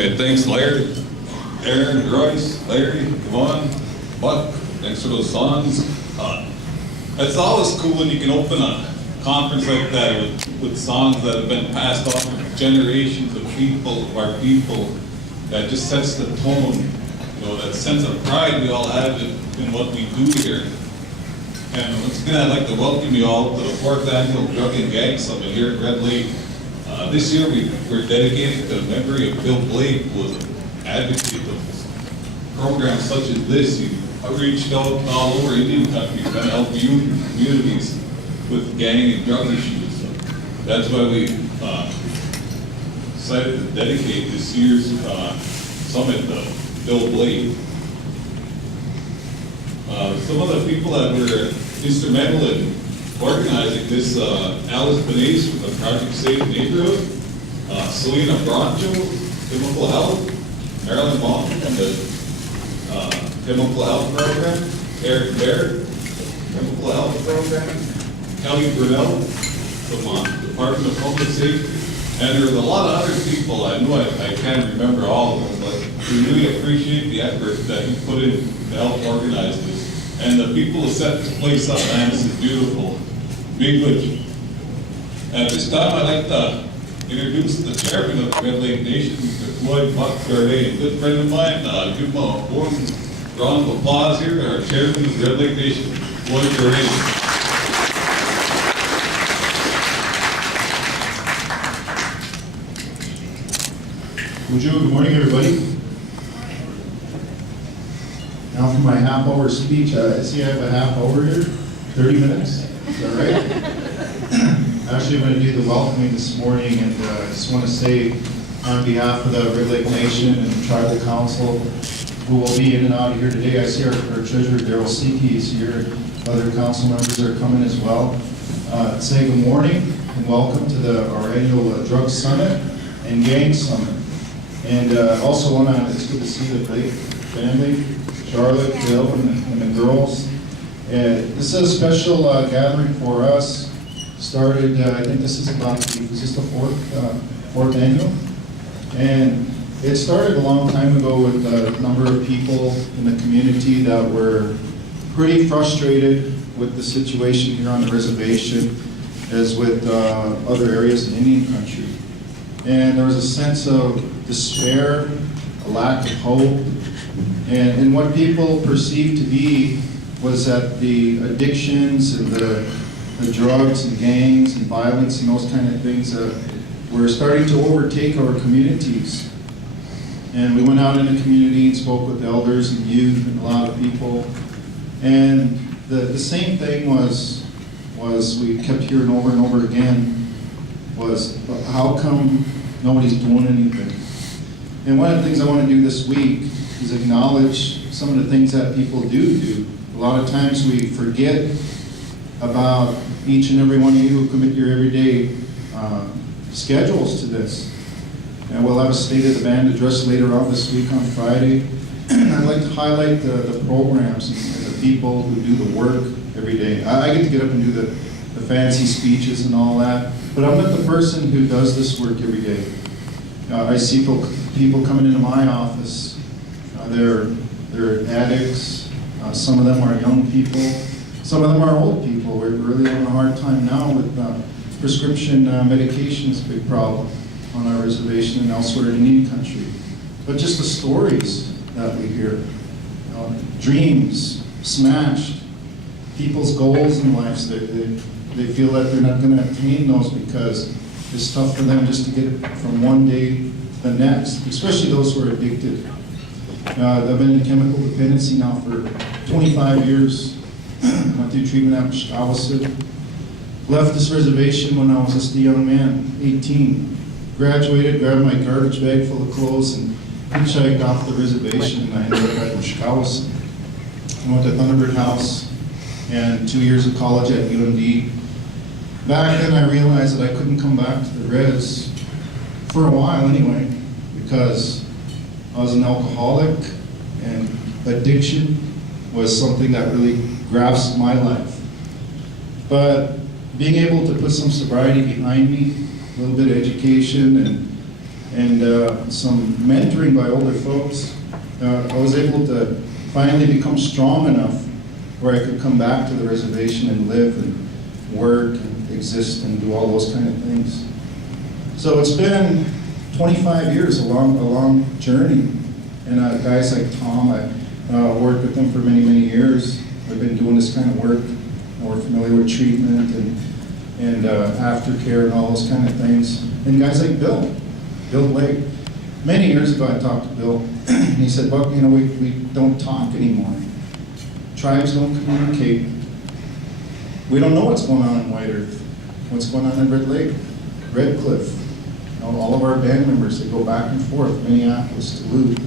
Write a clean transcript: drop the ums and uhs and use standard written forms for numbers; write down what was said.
Okay, thanks Larry, Aaron, Royce, Larry, Yvonne, Buck, thanks for those songs. It's always cool when you can open a conference like that with songs that have been passed on for generations of people, of our people, that just sets the tone, you know, that sense of pride we all have in what we do here. And once again, I'd like to welcome you all to the 4th Annual Drug and Gang Summit here at Red Lake. This year we're dedicated to the memory of Bill Blake, who was an advocate of programs such as this. He reached out all over Indian country trying to help communities with gang and drug issues. So that's why we decided to dedicate this year's summit to Bill Blake. Some of the people that were instrumental in organizing this, Alice Benace from the Project Safe Neighborhood, Selena Broncho, Chemical Health, Marilyn Baum from the Chemical Health Program, Eric Baird, Chemical Health Program, Kelly Brunel from Department of Public Safety, and there was a lot of other people. I know I can't remember all of them, but we really appreciate the effort that you put in to help organize this. And the people who set this place up, man, this is beautiful. Big good. At this time, I'd like to introduce the chairman of the Red Lake Nation, Mr. Floyd Buck-Gardet, a good friend of mine. Give him a warm round of applause here. Our chairman of the Red Lake Nation, Floyd Gardet. Good morning, everybody. Now for my half-hour speech. I see I have a half hour here, 30 minutes. Is that right? Actually, I'm going to do the welcoming this morning, and I just want to say on behalf of the Red Lake Nation and the Tribal Council, who will be in and out of here today. I see our treasurer, Daryl Seekey, is here. Other council members are coming as well. Say good morning and welcome to our annual Drug Summit and Gang Summit. And also it's good to see the Blake family, Charlotte, Bill, and the girls. This is a special gathering for us. Started, I think this is the fourth annual? And it started a long time ago with a number of people in the community that were pretty frustrated with the situation here on the reservation, as with other areas in Indian country. And there was a sense of despair, a lack of hope, and what people perceived to be was that the addictions and the drugs and gangs and violence and those kind of things were starting to overtake our communities. And we went out in the community and spoke with elders and youth and a lot of people. And the same thing was we kept hearing over and over again was, how come nobody's doing anything? And one of the things I want to do this week is acknowledge some of the things that people do. A lot of times we forget about each and every one of you who commit your everyday schedules to this. And we'll have a State of the Band address later on this week on Friday. I'd like to highlight the programs and the people who do the work every day. I get to get up and do the fancy speeches and all that, but I'm not the person who does this work every day. I see people coming into my office. They're addicts. Some of them are young people. Some of them are old people. We're really having a hard time now with prescription medication is a big problem on our reservation and elsewhere in Indian country. But just the stories that we hear, dreams smashed, people's goals in life, they feel that they're not going to attain those because it's tough for them just to get it from one day to the next, especially those who are addicted. I've been in chemical dependency now for 25 years. Went through treatment at Wisconsin. Left this reservation when I was just a young man, 18. Graduated, grabbed my garbage bag full of clothes, and hitchhiked off the reservation, and I ended up at Wisconsin. I went to Thunderbird House and 2 years of college at UMD. Back then I realized that I couldn't come back to the res for a while anyway, because I was an alcoholic and addiction was something that really grasped my life. But being able to put some sobriety behind me, a little bit of education, and and some mentoring by older folks, I was able to finally become strong enough where I could come back to the reservation and live and work and exist and do all those kind of things. So it's been 25 years, a long journey. And guys like Tom, I worked with them for many, many years. I've been doing this kind of work, more familiar with treatment and aftercare and all those kind of things. And guys like Bill Blake. Many years ago I talked to Bill, and he said, well, you know, we don't talk anymore. Tribes don't communicate. We don't know what's going on in White Earth, what's going on in Red Lake, Red Cliff. You know, all of our band members, they go back and forth, Minneapolis, Duluth,